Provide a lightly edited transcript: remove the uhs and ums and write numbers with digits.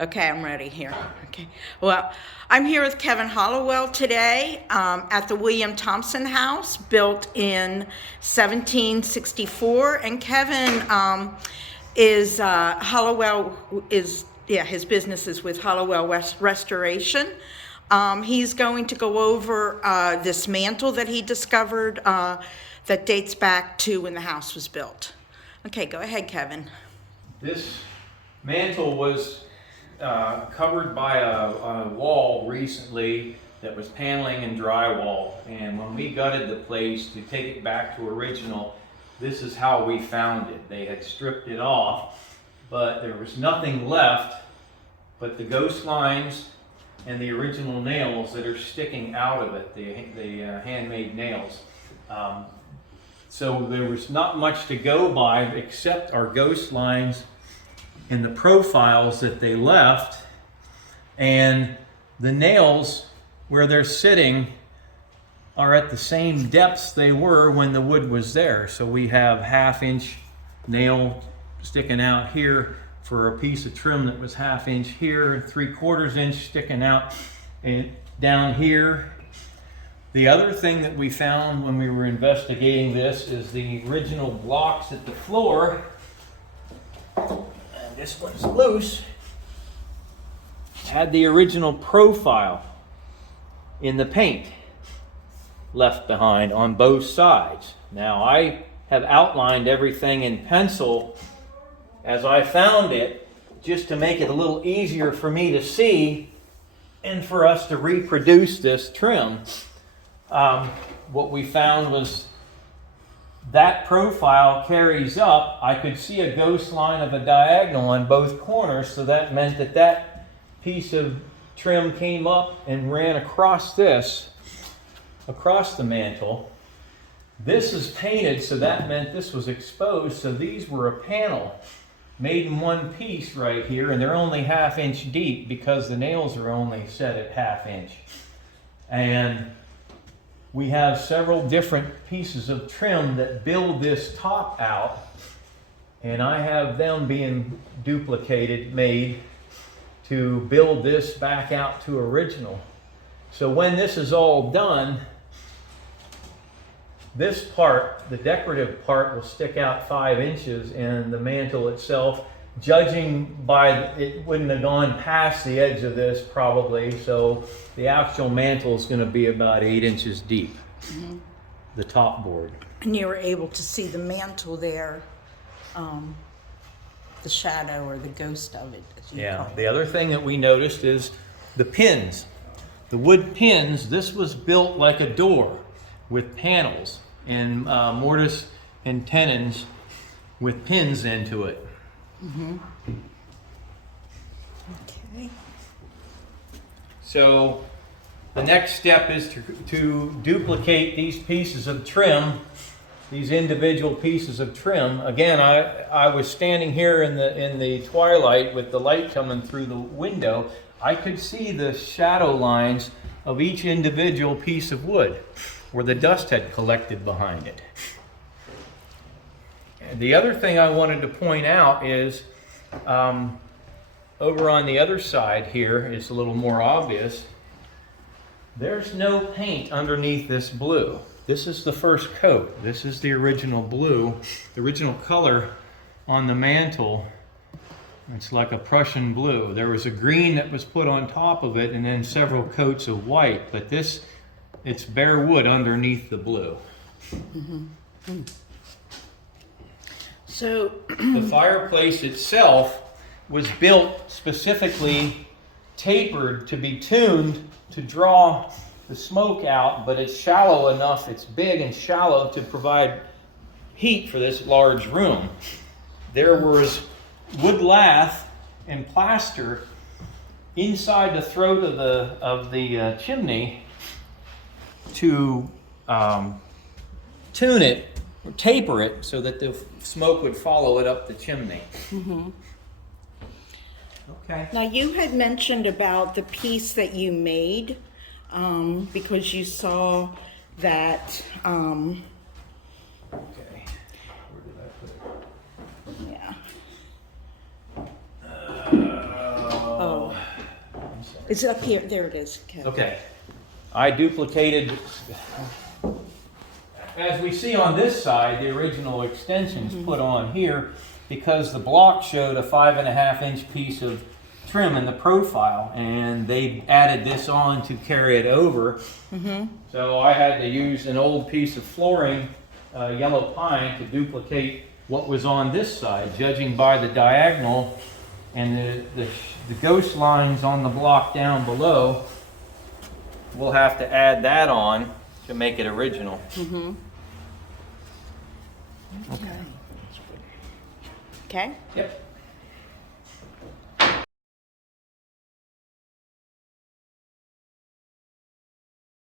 Okay, I'm ready here. Okay. Well, I'm here with Kevin Hollowell today at the William Thompson House, built in 1764. And Kevin his business is with Hollowell Restoration. He's going to go over this mantle that he discovered that dates back to when the house was built. Okay, go ahead, Kevin. This mantle was covered by a wall recently that was paneling and drywall, and when we gutted the place to take it back to original, this is how we found it. They had stripped it off, but there was nothing left but the ghost lines and the original nails that are sticking out of it, the handmade nails. So there was not much to go by except our ghost lines and the profiles that they left, and the nails where they're sitting are at the same depths they were when the wood was there. So we have 1/2 inch nail sticking out here for a piece of trim that was 1/2 inch here, 3/4 inch sticking out and down here. The other thing that we found when we were investigating this is the original blocks at the floor. This one's loose. Had the original profile in the paint left behind on both sides. Now I have outlined everything in pencil as I found it, just to make it a little easier for me to see and for us to reproduce this trim. What we found was that profile carries up. I could see a ghost line of a diagonal on both corners, so that meant that that piece of trim came up and ran across across the mantle. This is painted, so that meant this was exposed, so these were a panel made in one piece right here, and they're only 1/2 inch deep because the nails are only set at 1/2 inch. And we have several different pieces of trim that build this top out, and I have them being duplicated, made to build this back out to original. So when this is all done, this part, the decorative part, will stick out 5 inches, and the mantle itself, judging by, it wouldn't have gone past the edge of this probably, so the actual mantle is going to be about 8 inches deep, the top board. And you were able to see the mantle there, the shadow or the ghost of it, as you call it. The other thing that we noticed is the pins. The wood pins, this was built like a door with panels and mortise and tenons with pins into it. Okay. So the next step is to duplicate these pieces of trim, these individual pieces of trim. Again, I was standing here in the twilight with the light coming through the window. I could see the shadow lines of each individual piece of wood where the dust had collected behind it. And the other thing I wanted to point out is over on the other side here, it's a little more obvious. There's no paint underneath this blue. This is the first coat. This is the original blue, the original color on the mantle. It's like a Prussian blue. There was a green that was put on top of it and then several coats of white, but this, it's bare wood underneath the blue. So the fireplace itself was built specifically tapered to be tuned to draw the smoke out, but it's shallow enough, it's big and shallow to provide heat for this large room. There was wood lath and plaster inside the throat of the chimney to tune it or taper it so that the smoke would follow it up the chimney. Okay. now you had mentioned about the piece that you made because you saw that Okay. Where did I put it? yeah. Oh, Is it up here? There it is. Okay. I duplicated, as we see on this side, the original extensions put on here because the block showed a 5.5-inch piece of trim in the profile, and they added this on to carry it over. So I had to use an old piece of flooring, yellow pine, to duplicate what was on this side, judging by the diagonal and the ghost lines on the block down below. We'll have to add that on to make it original. Okay. Yep.